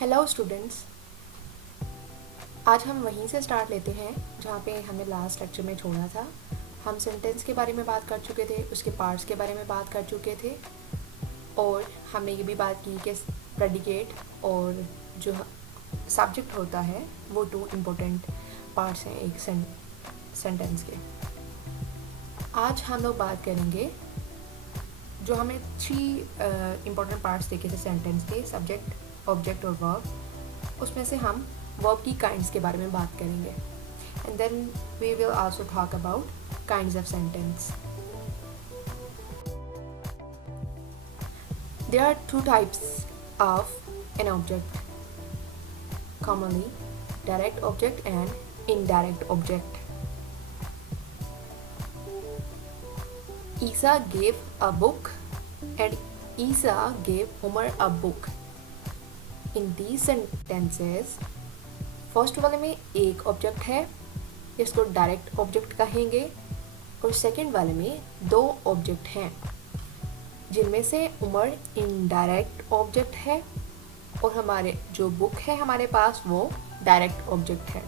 Hello students. आज हम वहीं से स्टार्ट लेते हैं जहाँ पे हमें लास्ट लेक्चर में छोड़ा था। हम सेंटेंस के बारे में बात कर चुके थे, उसके पार्ट्स के बारे में बात कर चुके थे और हमने ये भी बात की कि प्रेडिकेट और जो सब्जेक्ट होता है वो दो इम्पोर्टेंट पार्ट्स हैं एक सेंटेंस के। आज हम लोग बात करेंगे जो हमें 3 इम्पोर्टेंट पार्ट्स देखे थे सेंटेंस के, सब्जेक्ट, ऑब्जेक्ट और वर्ब। उसमें से हम वर्ब की काइंड्स के बारे में बात करेंगे and then we will also talk about kinds of sentence. There are two types of an object, commonly direct object and indirect object. Isa gave a book and Isa gave Homer a book. In these sentences, first वाले में एक object है, इसको direct object कहेंगे, और second वाले में दो ऑब्जेक्ट हैं जिनमें से उमर इनडायरेक्ट ऑब्जेक्ट है और हमारे जो बुक है हमारे पास वो डायरेक्ट ऑब्जेक्ट है।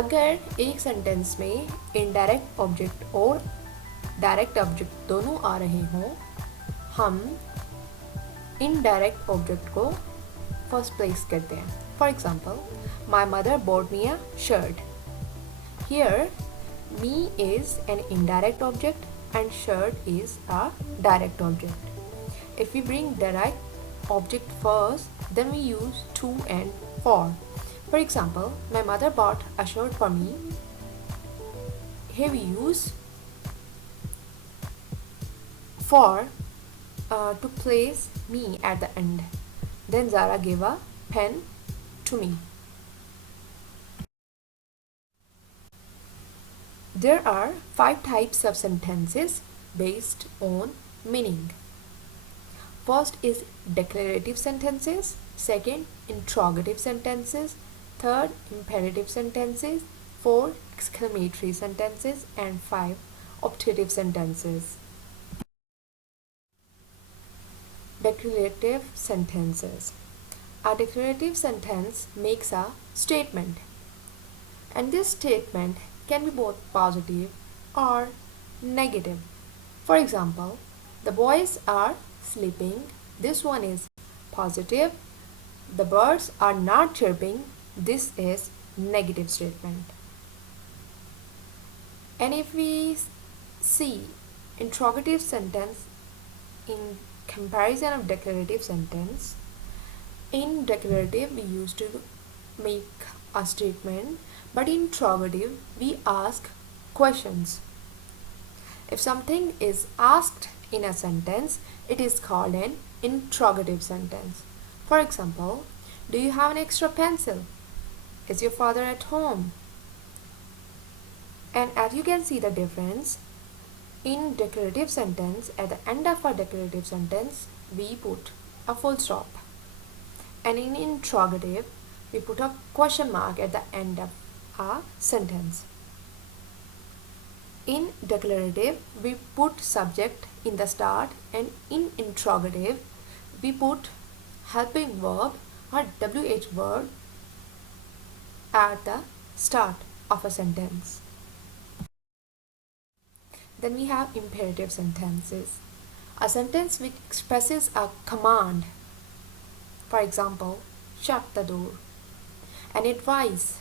अगर एक सेंटेंस में इनडायरेक्ट ऑब्जेक्ट और डायरेक्ट ऑब्जेक्ट दोनों आ रहे हों, हम इनडायरेक्ट ऑब्जेक्ट को फर्स्ट प्लेस करते हैं। For example, my mother bot me a shirt. Here me is an indirect object and shirt is a direct object. If we bring direct object first, then we use to and for. For example, my mother bought a shirt for me. Here we use for to place me at the end. Then Zara gave a pen to me. There are 5 types of sentences based on meaning. First is declarative sentences, second interrogative sentences, third imperative sentences, 4 exclamatory sentences, and 5 optative sentences. Declarative sentences. A declarative sentence makes a statement, and this statement can be both positive or negative. For example, the boys are sleeping. This one is positive. The birds are not chirping. This is negative statement. And if we see interrogative sentence in comparison of declarative sentence, in declarative we used to make a statement, but in interrogative we ask questions. If something is asked in a sentence, it is called an interrogative sentence. For example, do you have an extra pencil? Is your father at home? And as you can see the difference, in declarative sentence, at the end of a declarative sentence we put a full stop, and in interrogative we put a question mark at the end of a sentence. In declarative we put subject in the start, and in interrogative we put helping verb or WH word at the start of a sentence. Then we have imperative sentences. A sentence which expresses a command. For example, shut the door. An advice,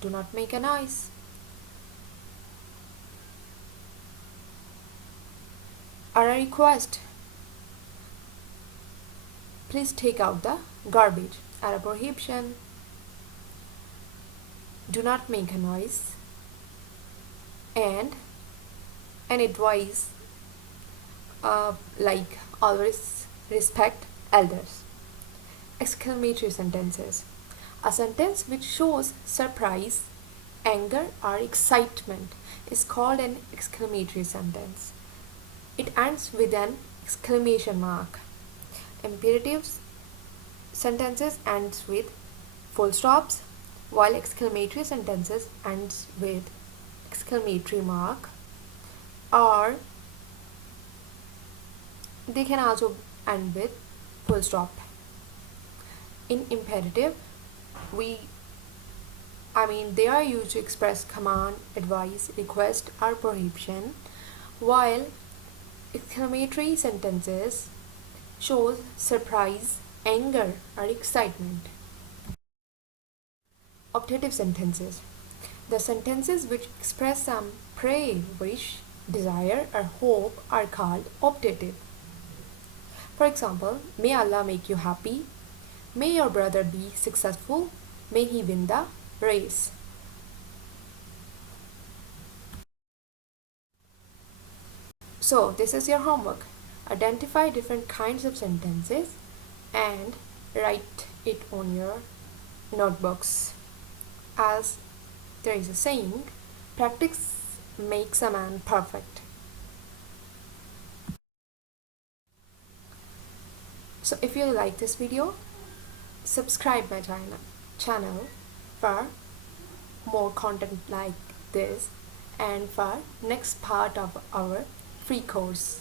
do not make a noise. Or a request, please take out the garbage. Or a prohibition, do not make a noise. And an advice, like always respect elders. Exclamatory sentences. A sentence which shows surprise, anger or excitement is called an exclamatory sentence. It ends with an exclamation mark. Imperative sentences ends with full stops, while exclamatory sentences ends with exclamatory mark, or they can also and with full stop. In imperative, they are used to express command, advice, request, or prohibition, while exclamatory sentences shows surprise, anger, or excitement. Optative sentences. The sentences which express some praise, wish, desire, or hope are called optative. For example, may Allah make you happy, may your brother be successful, may he win the race. So, this is your homework. Identify different kinds of sentences and write it on your notebooks. As there is a saying, practice makes a man perfect. So if you like this video, subscribe my channel for more content like this and for next part of our free course.